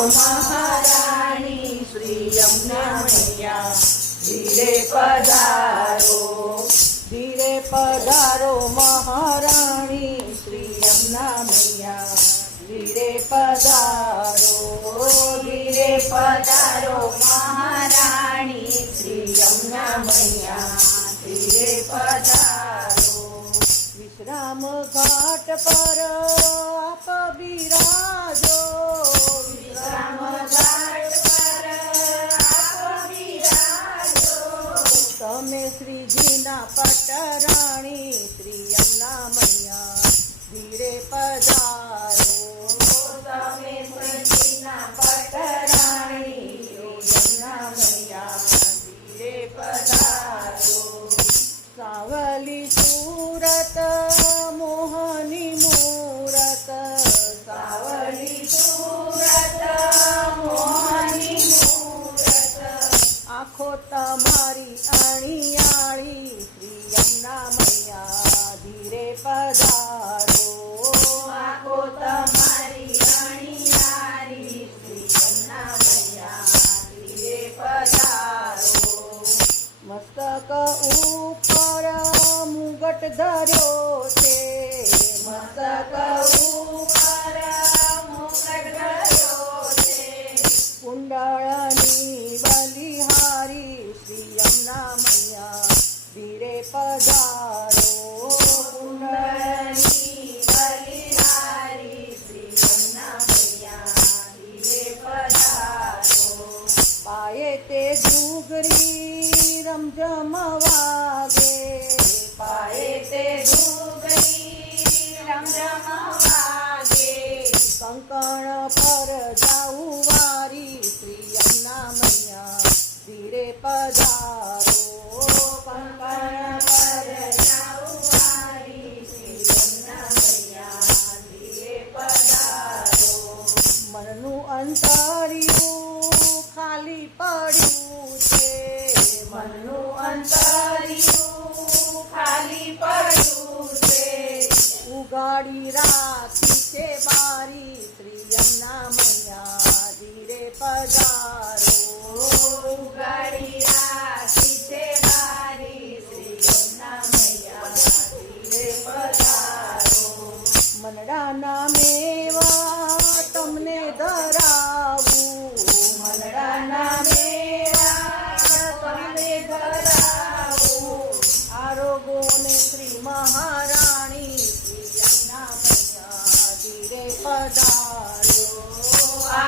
મહારાણી શ્રી યમુના મૈયા ધીરે પધારો ધીરે પધારો મહારાણી શ્રી યમુના મૈયા ધીરે પધારો ધીરે પધારો મહારાણી શ્રી યમુના મૈયા ધીરે પધારો વિશ્રામ ઘાટ પર આપ બિરાજો વિશ્રામ ઘાટ પર આપ બિરાજો તમે શ્રીજીના પટરાણી શ્રી યમુના મૈયા ધીરે પધારો તમે શ્રીજીના પટરાણી શ્રી યમુના મૈયા ધીરે પધારો સાવલી સુરત મોહની મૂરત સાવલી સુરત મોહની મૂરત આંખો તમારી અણિયાળી શ્રી યમુના મૈયા ધીરે પધારો આંખો તમારી અણિયાળી શ્રી યમુના મૈયા ધીરે પધારો મસ્તક ઉપર મુગટ ધર્યો છે મસ્તક ઉપર મુગટ ધર્યો છે કુંડળની બલિહારી શ્રી યમુના મૈયા ધીરે પધારો કુંડળની બલિહારી શ્રી યમુના મૈયા ધીરે પધારો પાયે તે ઘૂઘરી રમઝમ વાગે પાયે તે ઘૂઘરી રમઝમ વાગે કંકણ પર જાઉં વારી શ્રી યમુના મૈયા ધીરે પધારો કંકણ પર જાઉં વારી શ્રી યમુના મૈયા ધીરે પધારો મનનું અંતરિયું ખાલી પડ્યું છે મનનું અંતરિયું ખાલી પડ્યું છે ઉગાડી રાખી છે બારી શ્રી યમુના મૈયા ધીરે પધારો ઉગાડી રાખી છે બારી શ્રી યમુના મૈયા ધીરે પધારો મનડાના મેવા તમને ધરા